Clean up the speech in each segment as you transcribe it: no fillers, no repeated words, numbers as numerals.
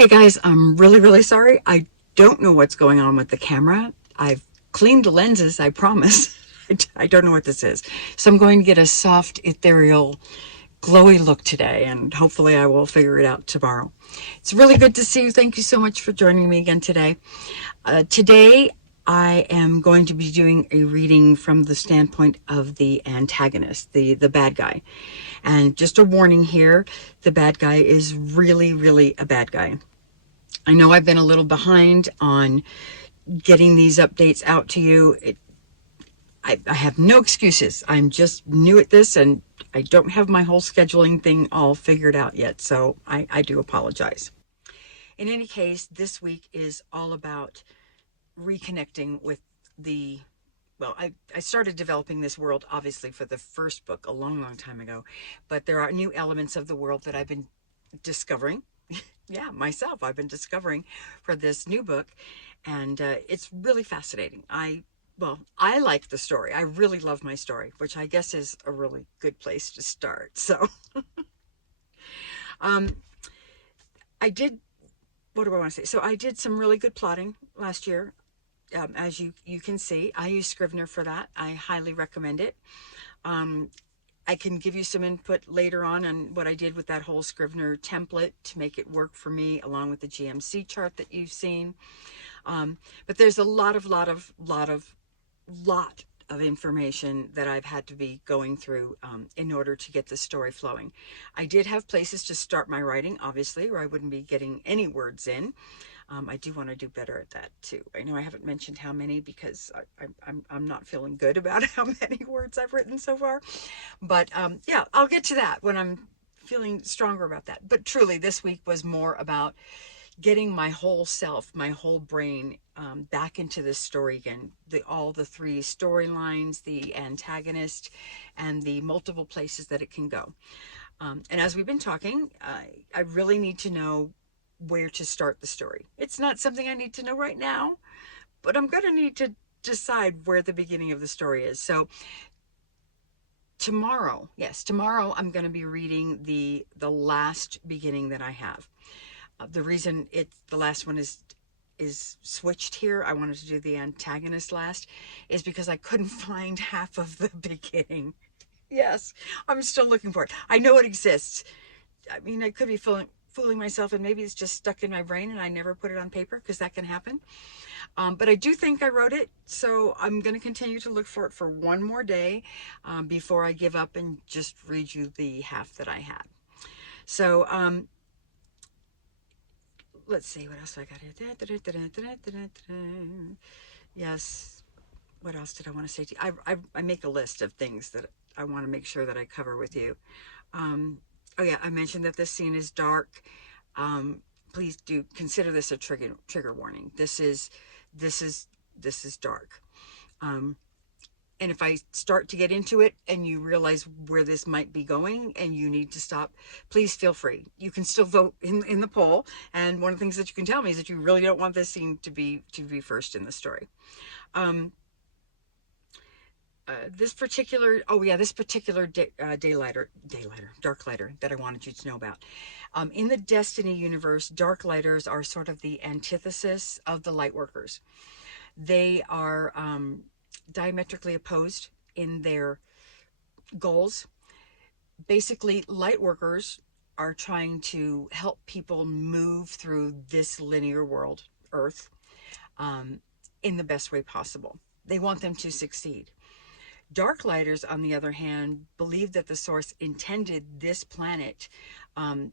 Hey guys, I'm really sorry. I don't know what's going on with the camera. I've cleaned the lenses, I promise. I don't know what this is. So I'm going to get a soft, ethereal, glowy look today, and hopefully I will figure it out tomorrow. It's really good to see you. Thank you so much for joining me again today. Today, I am going to be doing a reading from the standpoint of the antagonist, the bad guy. And just a warning here, the bad guy is really a bad guy. I know I've been a little behind on getting these updates out to you. I have no excuses. I'm just new at this and I don't have my whole scheduling thing all figured out yet. So I do apologize. In any case, this week is all about reconnecting with the well, I started developing this world obviously for the first book a long time ago, but there are new elements of the world that I've been discovering. Yeah, myself, I've been discovering for this new book, and it's really fascinating. I like the story. I really love my story, which I guess is a really good place to start. So, um, I did. What do I want to say? So I did some really good plotting last year. As you can see, I use Scrivener for that. I highly recommend it. Um, I can give you some input later on what I did with that whole Scrivener template to make it work for me, along with the GMC chart that you've seen. But there's a lot of information that I've had to be going through in order to get the story flowing. I did have places to start my writing, obviously, or I wouldn't be getting any words in. I do want to do better at that too. I know I haven't mentioned how many because I'm not feeling good about how many words I've written so far. But yeah, I'll get to that when I'm feeling stronger about that. But truly, this week was more about getting my whole self, my whole brain back into this story again. All the three storylines, the antagonist, and the multiple places that it can go. And as we've been talking, I really need to know where to start the story. It's not something I need to know right now, but I'm going to need to decide where the beginning of the story is. So tomorrow I'm going to be reading the last beginning that I have. The reason the last one is switched here, I wanted to do the antagonist last, is because I couldn't find half of the beginning. Yes, I'm still looking for it. I know it exists. I mean, I could be fooling myself, and maybe it's just stuck in my brain and I never put it on paper, because that can happen. But I do think I wrote it, so I'm going to continue to look for it for one more day before I give up and just read you the half that I had. So let's see, what else I got here. Yes, what else did I want to say to you? I make a list of things that I want to make sure that I cover with you. Oh yeah, I mentioned that this scene is dark. Please do consider this a trigger warning. This is dark. Um, and if I start to get into it and you realize where this might be going and you need to stop, please feel free. You can still vote in the poll. And one of the things that you can tell me is that you really don't want this scene to be first in the story. This particular Darklighter that I wanted you to know about. In the Destiny universe, Darklighters are sort of the antithesis of the Lightworkers. They are diametrically opposed in their goals. Basically, Lightworkers are trying to help people move through this linear world, Earth, in the best way possible. They want them to succeed. Darklighters, on the other hand, believe that the source intended this planet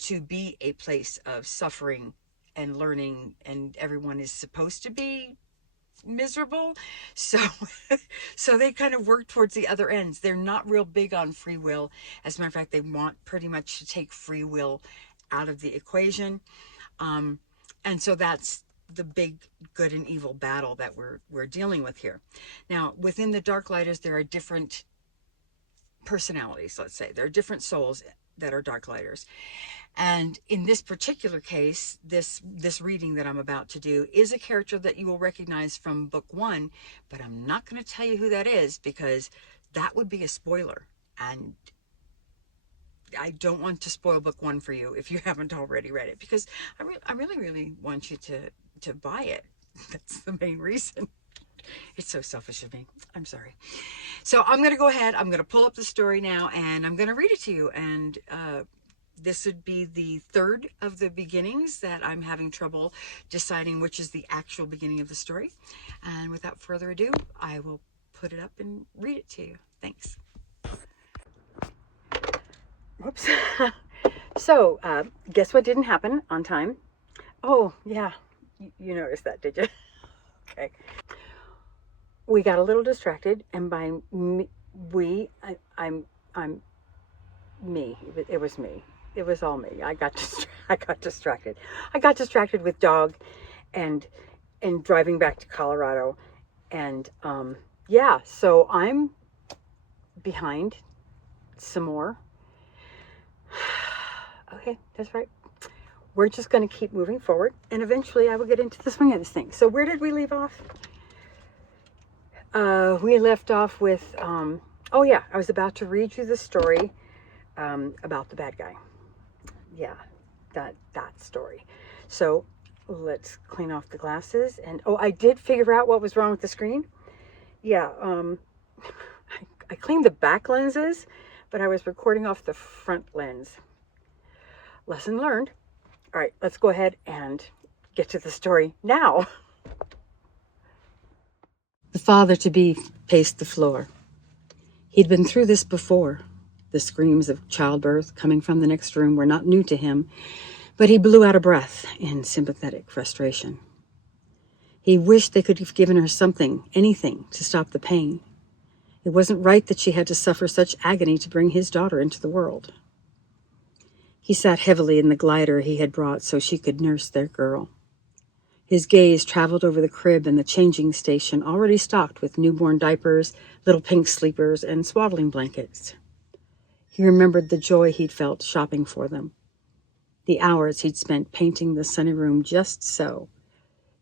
to be a place of suffering and learning, and everyone is supposed to be miserable. So so they kind of work towards the other ends. They're not real big on free will. As a matter of fact, they want pretty much to take free will out of the equation. And so that's the big good and evil battle that we're dealing with here. Now, within the Darklighters, there are different personalities, let's say. There are different souls that are Darklighters. And in this particular case, this reading that I'm about to do is a character that you will recognize from book 1, but I'm not going to tell you who that is because that would be a spoiler. And I don't want to spoil book one for you if you haven't already read it, because I really, really want you to buy it. That's the main reason. It's so selfish of me. I'm sorry. So I'm going to go ahead. I'm going to pull up the story now, and I'm going to read it to you. And this would be the third of the beginnings that I'm having trouble deciding which is the actual beginning of the story. And without further ado, I will put it up and read it to you. Thanks. Whoops. So, guess what didn't happen on time? Oh, yeah. You noticed that, did you? Okay. We got a little distracted, and by me, I'm me. It was me. It was all me. I got distracted. I got distracted with dog, and driving back to Colorado, and yeah. So I'm behind some more. Okay, that's right. We're just going to keep moving forward, and eventually I will get into the swing of this thing. So where did we leave off? We left off with, oh yeah, I was about to read you the story about the bad guy. Yeah, that story. So let's clean off the glasses. And oh, I did figure out what was wrong with the screen. Yeah, I cleaned the back lenses, but I was recording off the front lens. Lesson learned. All right, let's go ahead and get to the story now. The father-to-be paced the floor. He'd been through this before. The screams of childbirth coming from the next room were not new to him, but he blew out a breath in sympathetic frustration. He wished they could have given her something, anything, to stop the pain. It wasn't right that she had to suffer such agony to bring his daughter into the world. He sat heavily in the glider he had brought so she could nurse their girl. His gaze traveled over the crib and the changing station, already stocked with newborn diapers, little pink sleepers, and swaddling blankets. He remembered the joy he'd felt shopping for them, the hours he'd spent painting the sunny room just so,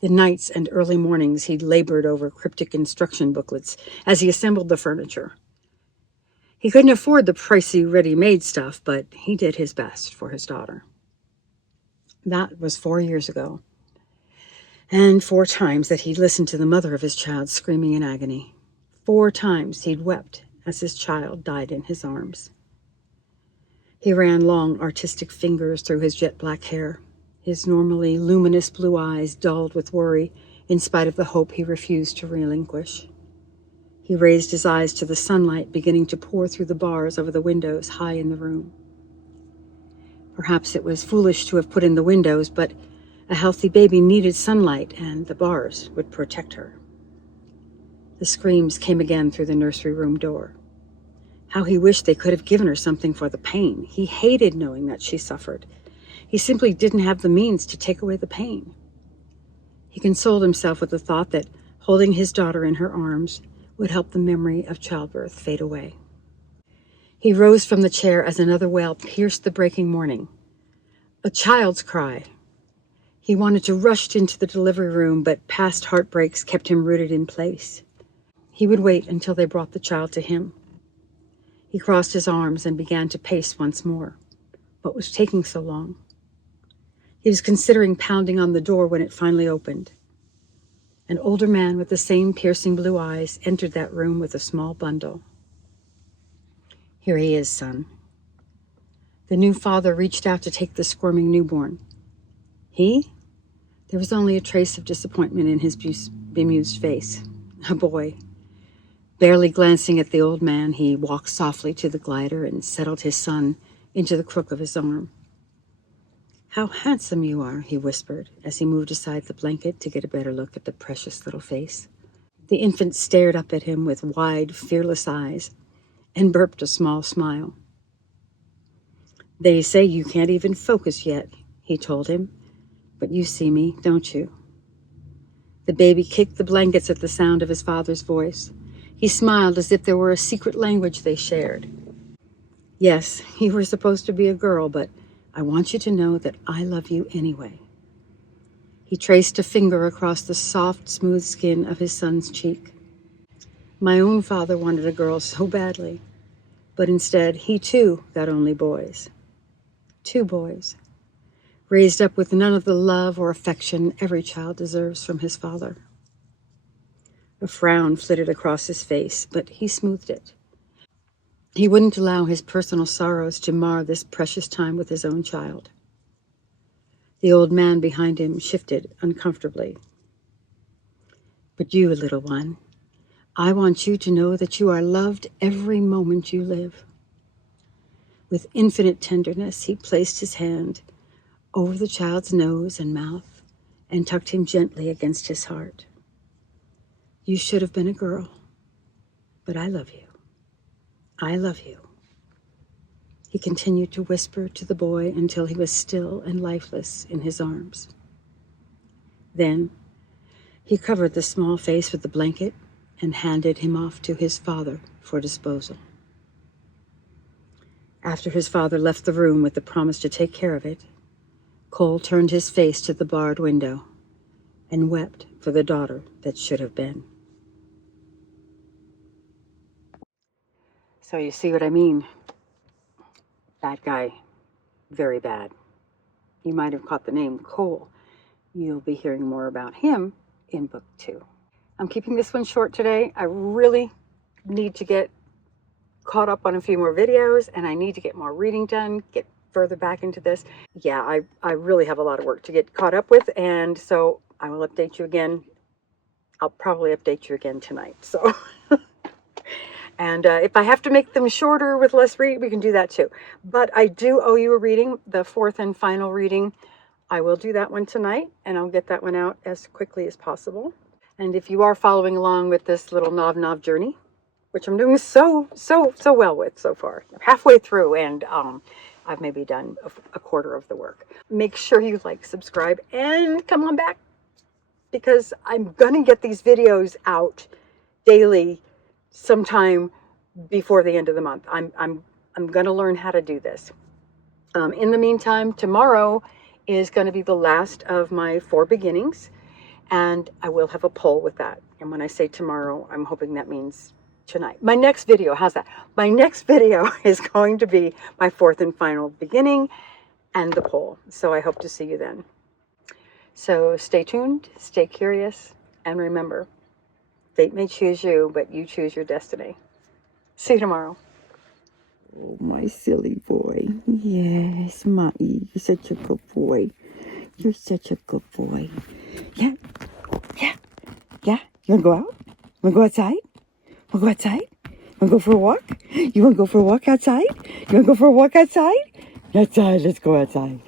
the nights and early mornings he'd labored over cryptic instruction booklets as he assembled the furniture. He couldn't afford the pricey ready-made stuff, but he did his best for his daughter. That was 4 years ago, and 4 times that he'd listened to the mother of his child screaming in agony. 4 times he'd wept as his child died in his arms. He ran long, artistic fingers through his jet-black hair, his normally luminous blue eyes dulled with worry in spite of the hope he refused to relinquish. He raised his eyes to the sunlight beginning to pour through the bars over the windows high in the room. Perhaps it was foolish to have put in the windows, but a healthy baby needed sunlight, and the bars would protect her. The screams came again through the nursery room door. How he wished they could have given her something for the pain. He hated knowing that she suffered. He simply didn't have the means to take away the pain. He consoled himself with the thought that holding his daughter in her arms would help the memory of childbirth fade away. He rose from the chair as another wail pierced the breaking morning. A child's cry. He wanted to rush into the delivery room, but past heartbreaks kept him rooted in place. He would wait until they brought the child to him. He crossed his arms and began to pace once more. What was taking so long? He was considering pounding on the door when it finally opened. An older man with the same piercing blue eyes entered that room with a small bundle. Here he is, son. The new father reached out to take the squirming newborn. He? There was only a trace of disappointment in his bemused face. A boy. Barely glancing at the old man, he walked softly to the glider and settled his son into the crook of his arm. How handsome you are, he whispered as he moved aside the blanket to get a better look at the precious little face. The infant stared up at him with wide, fearless eyes and burped a small smile. They say you can't even focus yet, he told him, but you see me, don't you? The baby kicked the blankets at the sound of his father's voice. He smiled as if there were a secret language they shared. Yes, you were supposed to be a girl, but I want you to know that I love you anyway. He traced a finger across the soft, smooth skin of his son's cheek. My own father wanted a girl so badly. But instead, he too got only boys. 2 boys, raised up with none of the love or affection every child deserves from his father. A frown flitted across his face, but he smoothed it. He wouldn't allow his personal sorrows to mar this precious time with his own child. The old man behind him shifted uncomfortably. But you, little one, I want you to know that you are loved every moment you live. With infinite tenderness, he placed his hand over the child's nose and mouth and tucked him gently against his heart. You should have been a girl, but I love you. I love you. He continued to whisper to the boy until he was still and lifeless in his arms. Then he covered the small face with the blanket and handed him off to his father for disposal. After his father left the room with the promise to take care of it, Cole turned his face to the barred window and wept for the daughter that should have been. So you see what I mean? Bad guy. Very bad. You might have caught the name Cole. You'll be hearing more about him in book 2. I'm keeping this one short today. I really need to get caught up on a few more videos, and I need to get more reading done, get further back into this. Yeah, I really have a lot of work to get caught up with, and so I will update you again. I'll probably update you again tonight. So, and if I have to make them shorter with less reading, we can do that too. But I do owe you a reading, the 4th and final reading. I will do that one tonight, and I'll get that one out as quickly as possible. And if you are following along with this little Nov journey, which I'm doing so well with so far, I'm halfway through, and I've maybe done a quarter of the work. Make sure you like, subscribe, and come on back, because I'm gonna get these videos out daily sometime before the end of the month. I'm gonna learn how to do this. In the meantime, tomorrow is going to be the last of my 4 beginnings, and I will have a poll with that. And when I say tomorrow, I'm hoping that means tonight. My next video, how's that? My next video is going to be my 4th and final beginning and the poll. So I hope to see you then. So stay tuned, stay curious, and remember, fate may choose you, but you choose your destiny. See you tomorrow. Oh, my silly boy. Yes, Mommy, you're such a good boy. You're such a good boy. Yeah. You wanna go out? Wanna go outside? Wanna go outside? Wanna go for a walk? You wanna go for a walk outside? You wanna go for a walk outside? Outside, let's go outside.